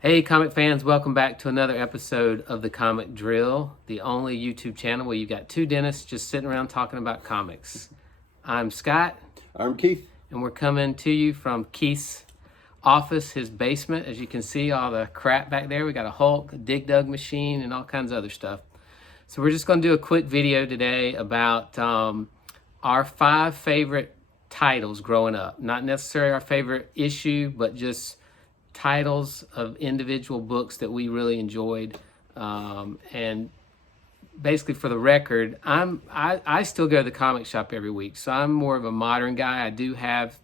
Hey, comic fans, welcome back to another episode of The Comic Drill, the only YouTube channel where you've got two dentists just sitting around talking about comics. I'm Scott, I'm Keith. and we're coming to you from Keith's office, his basement. As you can see, all the crap back there. We got a Hulk, a Dig Dug machine, and all kinds of other stuff. So we're just going to do a quick video today about our 5 favorite titles growing up. Not necessarily our favorite issue, but just titles of individual books that we really enjoyed. And basically, for the record, I still go to the comic shop every week, so I'm more of a modern guy. I do have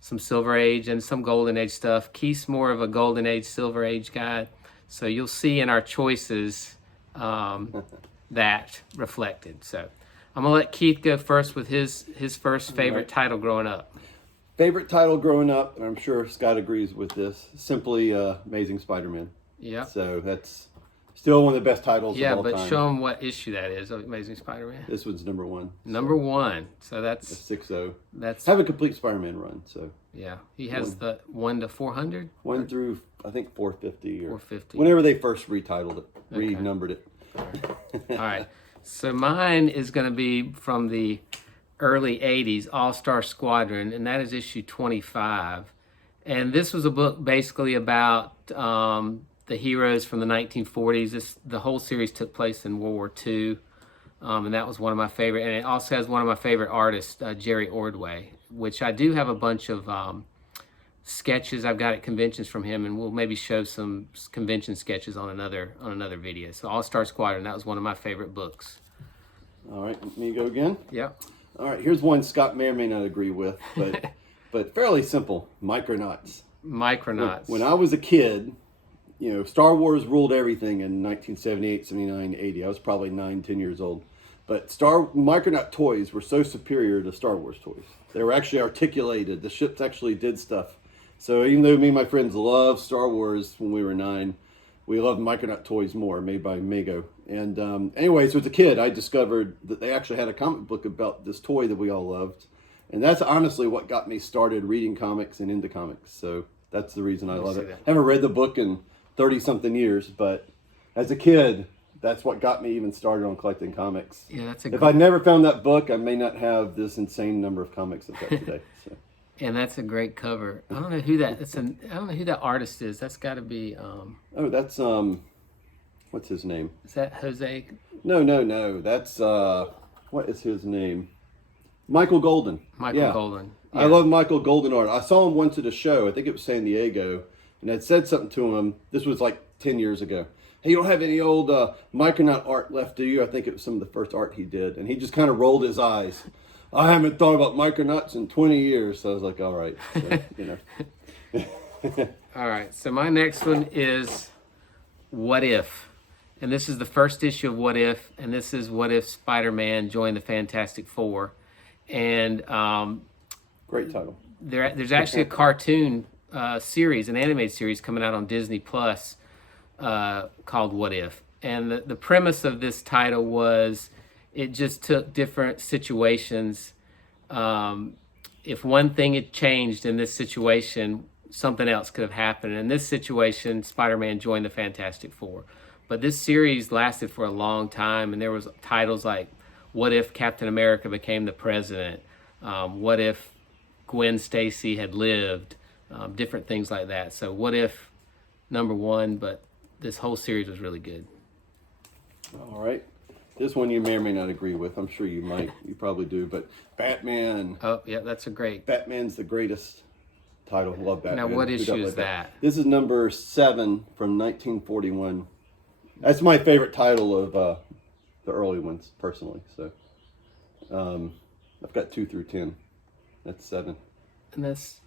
some Silver Age and some Golden Age stuff. Keith's more of a Golden Age, Silver Age guy. So you'll see in our choices that reflected. So I'm gonna let Keith go first with his first favorite title growing up. Favorite title growing up, and I'm sure Scott agrees with this, simply Amazing Spider-Man. Yeah. So that's still one of the best titles Yeah, of all but time. show them what issue that is of Amazing Spider-Man. This one's number 1. Number 1. So that's 6-0. that's Have a complete Spider-Man run. So yeah. He has the 1 to 400. 1 through I think 450 or 450. whenever they first retitled it, renumbered it. All right. So mine is going to be from the early 80s, All-Star Squadron, and that is issue 25. And this was a book basically about the heroes from the 1940s. The whole series took place in World War II, and that was one of my favorite. And it also has one of my favorite artists, Jerry Ordway, which I do have a bunch of sketches I've got at conventions from him, and we'll maybe show some convention sketches on another video. So All-Star Squadron, that was one of my favorite books. All right, let me go again. Yep. All right, here's one Scott may or may not agree with, but but fairly simple. Micronauts. Micronauts. When I was a kid, you know, Star Wars ruled everything in 1978, 79, 80. I was probably 9, 10 years old. But Micronaut toys were so superior to Star Wars toys. They were actually articulated. The ships actually did stuff. So even though me and my friends loved Star Wars when we were 9, we loved Micronaut toys more, made by Mego. And anyway, so as a kid, I discovered that they actually had a comic book about this toy that we all loved. And that's honestly what got me started reading comics and into comics. So that's the reason I love it. I haven't read the book in 30-something years, but as a kid, that's what got me even started on collecting comics. Yeah, that's If I never found that book, I may not have this insane number of comics I've got today. So. And that's a great cover. I don't know who that. I don't know who that artist is. That's got to be. Oh, that's what's his name? Is that Jose? No. That's what is his name? Michael Golden. Michael Golden. Yeah. I love Michael Golden art. I saw him once at a show. I think it was San Diego, and I'd said something to him. This was like 10 years ago. Hey, you don't have any old Micronaut art left, do you? I think it was some of the first art he did, and he just kind of rolled his eyes. I haven't thought about Micronauts in 20 years, so I was like, all right, so, you know. All right, so my next one is What If? And this is the first issue of What If, and this is What If Spider-Man joined the Fantastic Four. And Great title. there's actually a cartoon series, an animated series coming out on Disney Plus called What If. And the premise of this title was it just took different situations. If one thing had changed in this situation, something else could have happened. In this situation, Spider-Man joined the Fantastic Four. But this series lasted for a long time, and there was titles like What If Captain America became the president? What if Gwen Stacy had lived? Different things like that. So What If, number 1, but this whole series was really good. All right. This one you may or may not agree with. I'm sure you might. You probably do. But Batman. Oh, yeah, that's a great. Batman's the greatest title. Love Batman. Now, what Who issue doesn't is love that? This is number 7 from 1941. That's my favorite title of the early ones, personally. So I've got 2 through 10. That's 7. And that's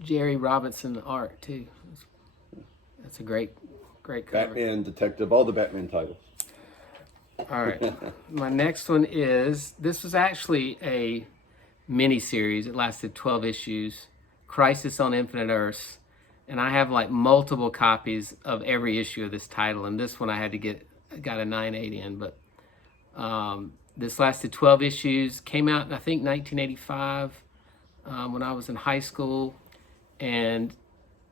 Jerry Robinson art, too. That's a great cover. Batman, Detective, all the Batman titles. All right. My next one is, this was actually a mini-series. It lasted 12 issues, Crisis on Infinite Earths. And I have like multiple copies of every issue of this title. And this one I had to got a 9.8 in. But this lasted 12 issues, came out in, I think, 1985 when I was in high school. And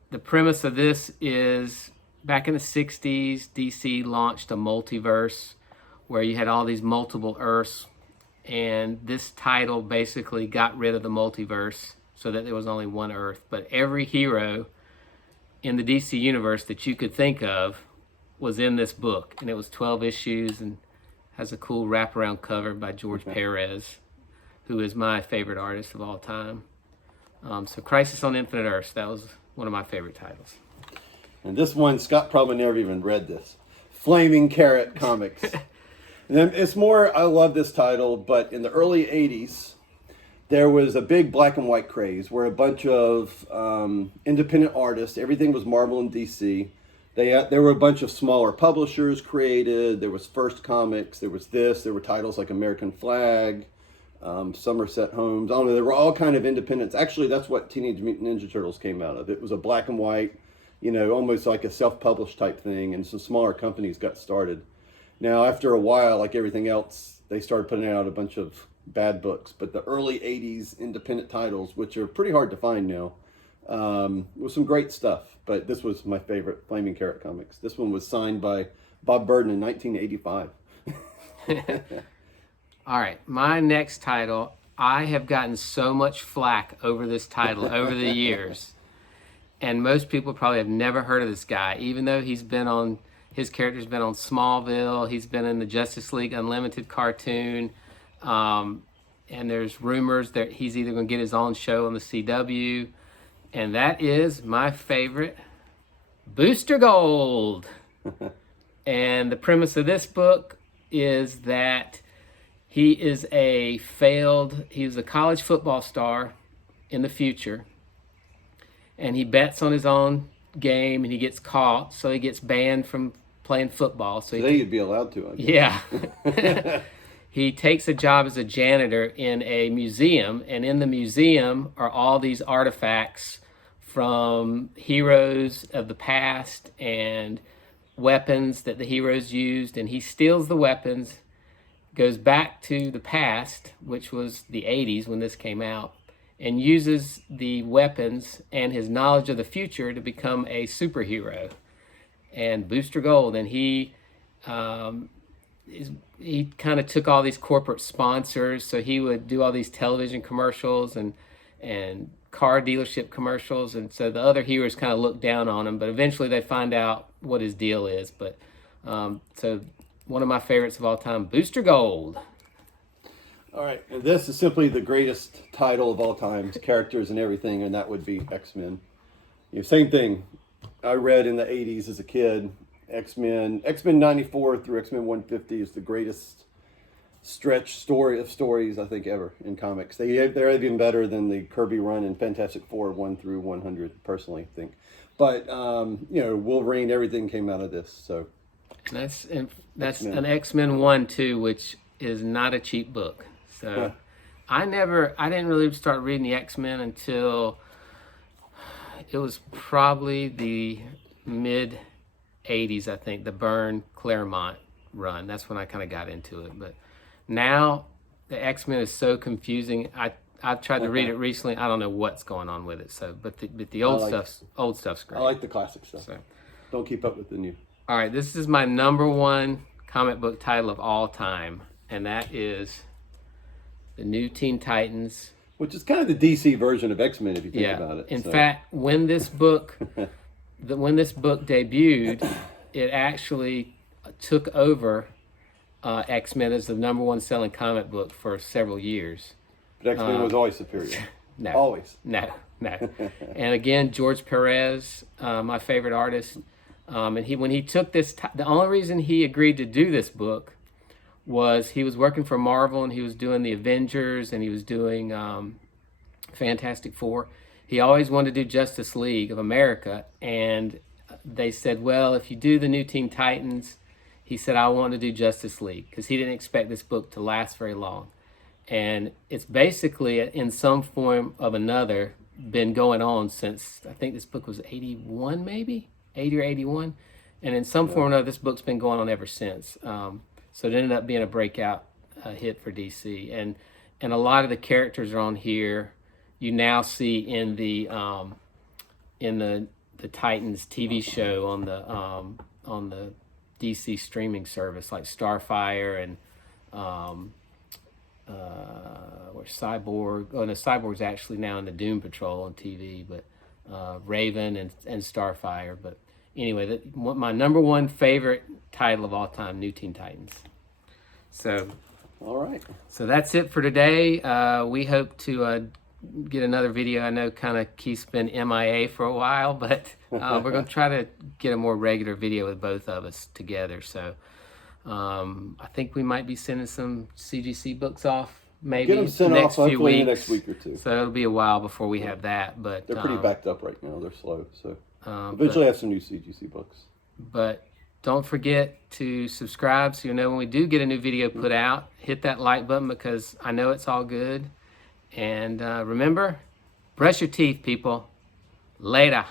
the premise of this is back in the 60s, DC launched a multiverse where you had all these multiple Earths, and this title basically got rid of the multiverse so that there was only one Earth. But every hero in the DC universe that you could think of was in this book, and it was 12 issues and has a cool wraparound cover by George Perez, who is my favorite artist of all time. So Crisis on Infinite Earths, that was one of my favorite titles. And this one, Scott probably never even read this. Flaming Carrot Comics. And then it's more, I love this title, but in the early 80s, there was a big black and white craze where a bunch of independent artists, everything was Marvel and DC. There were a bunch of smaller publishers created. There was First Comics. There was this. There were titles like American Flag, Somerset Homes. I don't know. They were all kind of independents. Actually, that's what Teenage Mutant Ninja Turtles came out of. It was a black and white, almost like a self-published type thing, and some smaller companies got started. Now, after a while, like everything else, they started putting out a bunch of bad books. But the early 80s independent titles, which are pretty hard to find now, was some great stuff. But this was my favorite, Flaming Carrot Comics. This one was signed by Bob Burden in 1985. All right, my next title, I have gotten so much flack over this title over the years. And most people probably have never heard of this guy, even though his character's been on Smallville, he's been in the Justice League Unlimited cartoon, and there's rumors that he's either going to get his own show on the CW, and that is my favorite, Booster Gold. And the premise of this book is that he was a college football star in the future, and he bets on his own game and he gets caught, so he gets banned from playing football. So today you'd be allowed to, I guess. Yeah. He takes a job as a janitor in a museum, and in the museum are all these artifacts from heroes of the past and weapons that the heroes used, and he steals the weapons, goes back to the past, which was the 80s when this came out, and uses the weapons and his knowledge of the future to become a superhero. And Booster Gold, and he kind of took all these corporate sponsors, so he would do all these television commercials and car dealership commercials, and so the other heroes kind of look down on him, but eventually they find out what his deal is. But so one of my favorites of all time, Booster Gold. All right, and this is simply the greatest title of all time, characters and everything, and that would be X-Men. Same thing. I read in the 80s as a kid, X-Men 94 through X-Men 150 is the greatest stretch story of stories I think ever in comics. They're even better than the Kirby run in Fantastic Four 1 through 100, personally, I think. But Wolverine, everything came out of this. So that's an X-Men 1-2, which is not a cheap book. So I didn't really start reading the X-Men until it was probably the mid 80s, I think, the Byrne Claremont run. That's when I kind of got into it. But now the X-Men is so confusing. I've tried to read it recently. I don't know what's going on with it. So, but the old stuff's great. I like the classic stuff. So, don't keep up with the new. All right, this is my number one comic book title of all time, and that is the New Teen Titans. Which is kind of the DC version of X-Men if you think about it. In fact, when this book debuted, it actually took over X-Men as the number one selling comic book for several years. But X-Men was always superior. No. Always. No. And again, George Perez, my favorite artist, and when he took this, the only reason he agreed to do this book was he was working for Marvel, and he was doing the Avengers, and he was doing Fantastic Four. He always wanted to do Justice League of America, and they said, well, if you do the New Teen Titans, he said, I want to do Justice League, because he didn't expect this book to last very long. And it's basically, in some form of another, been going on since, I think this book was 81 maybe? 80 or 81. And in some form or another, this book's been going on ever since. So it ended up being a breakout hit for DC. And a lot of the characters are on here. You now see in the the Titans TV show on the DC streaming service, like Starfire and or Cyborg. Oh no, Cyborg's actually now in the Doom Patrol on TV, but Raven and Starfire. But anyway, my number one favorite title of all time, New Teen Titans. So, all right. So that's it for today. We hope to get another video. I know kind of Keith's been MIA for a while, but we're going to try to get a more regular video with both of us together. So I think we might be sending some CGC books off maybe Get them sent the next off few hopefully weeks. in the next week or two. So it'll be a while before we have that. But they're pretty backed up right now. They're slow. So eventually I have some new CGC books. But don't forget to subscribe so you know when we do get a new video put out. Hit that like button because I know it's all good. And remember, brush your teeth, people. Later.